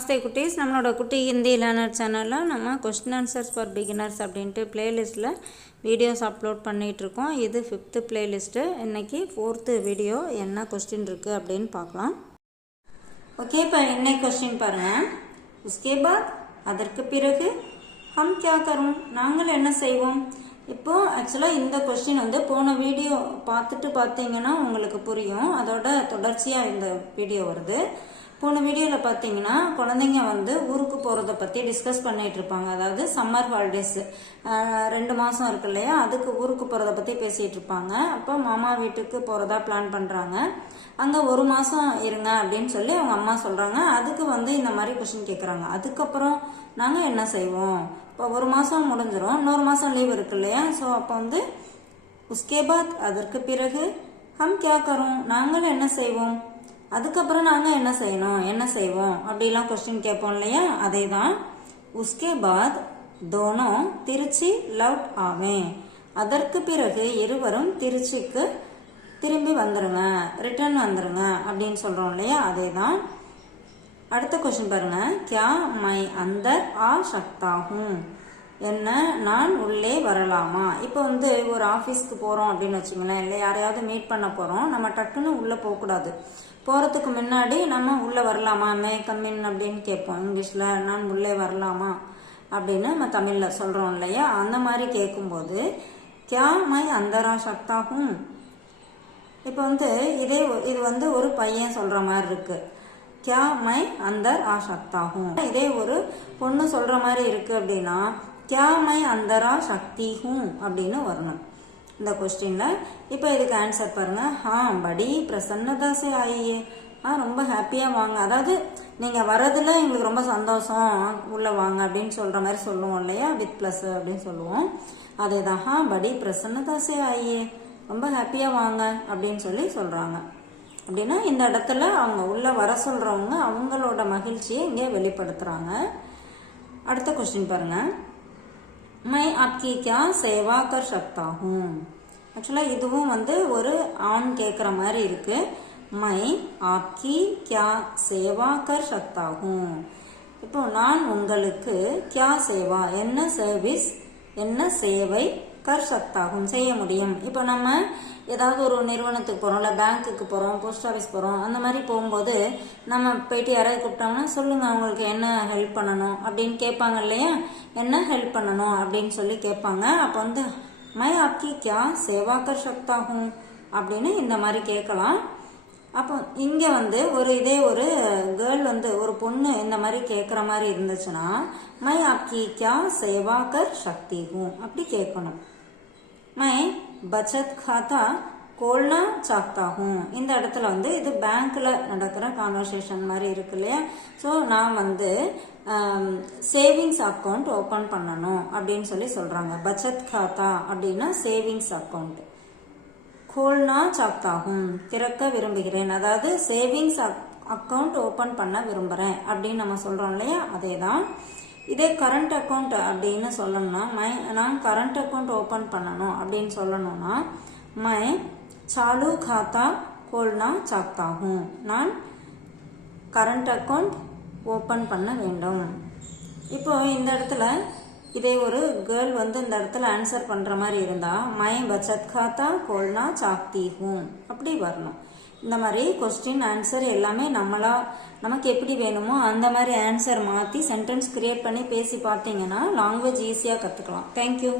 நமஸ்தே குட்டீஸ். நம்மளோட குட்டி ஹிந்தி லேர்னர் சேனலில் நம்ம கொஸ்டின் ஆன்சர்ஸ் ஃபார் பிகினர்ஸ் அப்படின்ட்டு பிளேலிஸ்ட்டில் வீடியோஸ் அப்லோட் பண்ணிகிட்ருக்கோம். இது 5th பிளேலிஸ்ட்டு. இன்றைக்கி 4th வீடியோ என்ன கொஸ்டின் இருக்குது அப்படின்னு பார்க்கலாம். ஓகே, இப்போ இன்னைக்கு கொஸ்டின் பாருங்கள். உஸ்கே பாத் அதற்கு பிறகு ஹம் கியா கரும், நாங்கள் என்ன செய்வோம். இப்போது ஆக்சுவலாக இந்த கொஸ்டின் வந்து போன வீடியோ பார்த்தீங்கன்னா உங்களுக்கு புரியும். அதோட தொடர்ச்சியாக இந்த வீடியோ வருது. போன வீடியோவில் பார்த்தீங்கன்னா குழந்தைங்க வந்து ஊருக்கு போகிறத பற்றி டிஸ்கஸ் பண்ணிகிட்டு இருப்பாங்க. அதாவது சம்மர் ஹாலிடேஸ் 2 மாதம் இருக்கு இல்லையா, அதுக்கு ஊருக்கு போகிறத பற்றி பேசிகிட்டு இருப்பாங்க. அப்போ மாமா வீட்டுக்கு போகிறதா பிளான் பண்ணுறாங்க. அங்கே 1 மாதம் இருங்க அப்படின்னு சொல்லி அவங்க அம்மா சொல்கிறாங்க. அதுக்கு வந்து இந்த மாதிரி கொஸ்டின் கேட்குறாங்க. அதுக்கப்புறம் நாங்கள் என்ன செய்வோம். இப்போ 1 மாதம் முடிஞ்சிடும், இன்னொரு மாதம் லீவ் இருக்கு இல்லையா. ஸோ அப்போ வந்து உஸ்கே பாத் அதற்கு பிறகு ஹம் கியா கரும், நாங்கள் என்ன செய்வோம், அதுக்கப்புறம் நாங்கள் என்ன செய்வோம் அப்படிலாம் கொஸ்டின் கேட்போம் இல்லையா. அதே தான் உஸ்கே பாத் தோனோ திருச்சி லவுட் ஆவே, அதற்கு பிறகு இருவரும் திருச்சிக்கு திரும்பி வந்துருங்க, ரிட்டர்ன் வந்துருங்க அப்படின்னு சொல்கிறோம் இல்லையா. அதே தான் அடுத்த கொஸ்டின் பாருங்க. கியா மை அந்தர் ஆ சக்தாகும், என்ன நான் உள்ளே வரலாமா. இப்போ வந்து ஒரு ஆஃபீஸ்க்கு போகிறோம் அப்படின்னு வச்சுங்களேன், இல்லை யாரையாவது மீட் பண்ண போகிறோம், நம்ம டக்குன்னு உள்ளே போகக்கூடாது. போகிறதுக்கு முன்னாடி நம்ம உள்ளே வரலாமா, மே கம்மின் அப்படின்னு கேட்போம் இங்கிலீஷில். நான் உள்ளே வரலாமா அப்படின்னு நம்ம தமிழில் சொல்கிறோம் இல்லையா. அந்த மாதிரி கேட்கும்போது கியா மை அந்தரா சக்தாகும். இப்போ வந்து இது வந்து ஒரு பையன் சொல்கிற மாதிரி இருக்குது. கியா மை அந்தர் ஆ சக்தாகும். இதே ஒரு பொண்ணு சொல்கிற மாதிரி இருக்குது அப்படின்னா கியா மை அந்தரா சக்தி ஹூம் அப்படின்னு வரணும் இந்த கொஸ்டினில். இப்போ இதுக்கு ஆன்சர் பாருங்கள். படி பிரசன்னதா சே ஆயியே, ரொம்ப ஹாப்பியாக வாங்க. அதாவது நீங்கள் வரதுல எங்களுக்கு ரொம்ப சந்தோஷம், உள்ளே வாங்க அப்படின்னு சொல்கிற மாதிரி சொல்லுவோம் இல்லையா, வித் ப்ளஸ் அப்படின்னு சொல்லுவோம். அதே தான் படி பிரசன்னதா சே ஆயியே, ரொம்ப ஹாப்பியாக வாங்க அப்படின்னு சொல்லி சொல்கிறாங்க. அப்படின்னா இந்த இடத்துல அவங்க உள்ளே வர சொல்கிறவங்க அவங்களோட மகிழ்ச்சியை இங்கே வெளிப்படுத்துகிறாங்க. அடுத்த கொஸ்டின் பாருங்கள். मैं आपकी क्या सेवा कर सकता हूँ. ஆக்சுவலாக இதுவும் வந்து ஒரு ஆண் கேட்குற மாதிரி இருக்கு. மை ஆப்கி கியா சேவா கர் சக்தா ஹூம். இப்போ நான் உங்களுக்கு கியா சேவா, என்ன சர்வீஸ், என்ன சேவை, கர் சக்தா ஹூம் செய்ய முடியும். இப்போ நம்ம ஏதாவது ஒரு நிறுவனத்துக்கு போகிறோம், இல்லை பேங்க்குக்கு போகிறோம், போஸ்ட் ஆஃபீஸ் போகிறோம், அந்த மாதிரி போகும்போது நம்ம போயிட்டு யாராவது கூப்பிட்டோம்னா சொல்லுங்கள் அவங்களுக்கு என்ன ஹெல்ப் பண்ணணும் அப்படின்னு கேட்பாங்க இல்லையா. என்ன ஹெல்ப் பண்ணணும் அப்படின்னு சொல்லி கேட்பாங்க. அப்போ வந்து மை ஆப்கி கியா சேவா கர் சக்தா ஹூம் அப்படின்னு இந்த மாதிரி கேட்கலாம். அப்போ இங்கே வந்து இதே ஒரு கேர்ள் வந்து ஒரு பொண்ணு இந்த மாதிரி கேட்குற மாதிரி இருந்துச்சுன்னா மை ஆப்கி கியா சேவா கர் சக்தி ஹூம் அப்படி கேட்கணும். மை பச்சத் காத்தா கோல்னா சாக்தா ஹூம். இந்த இடத்துல வந்து இது பேங்க்ல நடக்கிற கான்வர்சேஷன் மாதிரி இருக்கு இல்லையா. ஸோ நான் வந்து சேவிங்ஸ் அக்கௌண்ட் ஓப்பன் பண்ணணும் அப்படின்னு சொல்லி சொல்றாங்க. பச்சத் காத்தா அப்படின்னா சேவிங்ஸ் அக்கௌண்ட். கோல்னா சாக்தா ஹூம் திறக்க விரும்புகிறேன், அதாவது சேவிங்ஸ் அக்கௌண்ட் ஓப்பன் பண்ண விரும்புகிறேன் அப்படின்னு நம்ம சொல்றோம் இல்லையா. அதே தான் இதே கரண்ட் அக்கௌண்ட் அப்படின்னு சொல்லணும்னா நான் கரண்ட் அக்கௌண்ட் ஓப்பன் பண்ணணும் அப்படின்னு சொல்லணும்னா மை சாலு காத்தா கோல்னா சாக்தா ஹூம், நான் கரண்ட் அக்கௌண்ட் ஓப்பன் பண்ண வேண்டும். இப்போ இந்த இடத்துல இதே ஒரு கேர்ள் வந்து இந்த இடத்துல ஆன்சர் பண்ணுற மாதிரி இருந்தால் மை பச்சத் காத்தா கோல்னா சாக்தி ஹூம் அப்படி வரணும். இந்த மாதிரி கொஸ்டின் ஆன்சர் எல்லாமே நமக்கு எப்படி வேணுமோ அந்த மாதிரி ஆன்சர் மாற்றி சென்டென்ஸ் கிரியேட் பண்ணி பேசி பார்த்தீங்கன்னா லாங்குவேஜ் ஈஸியாக கற்றுக்கலாம். தேங்க்யூ.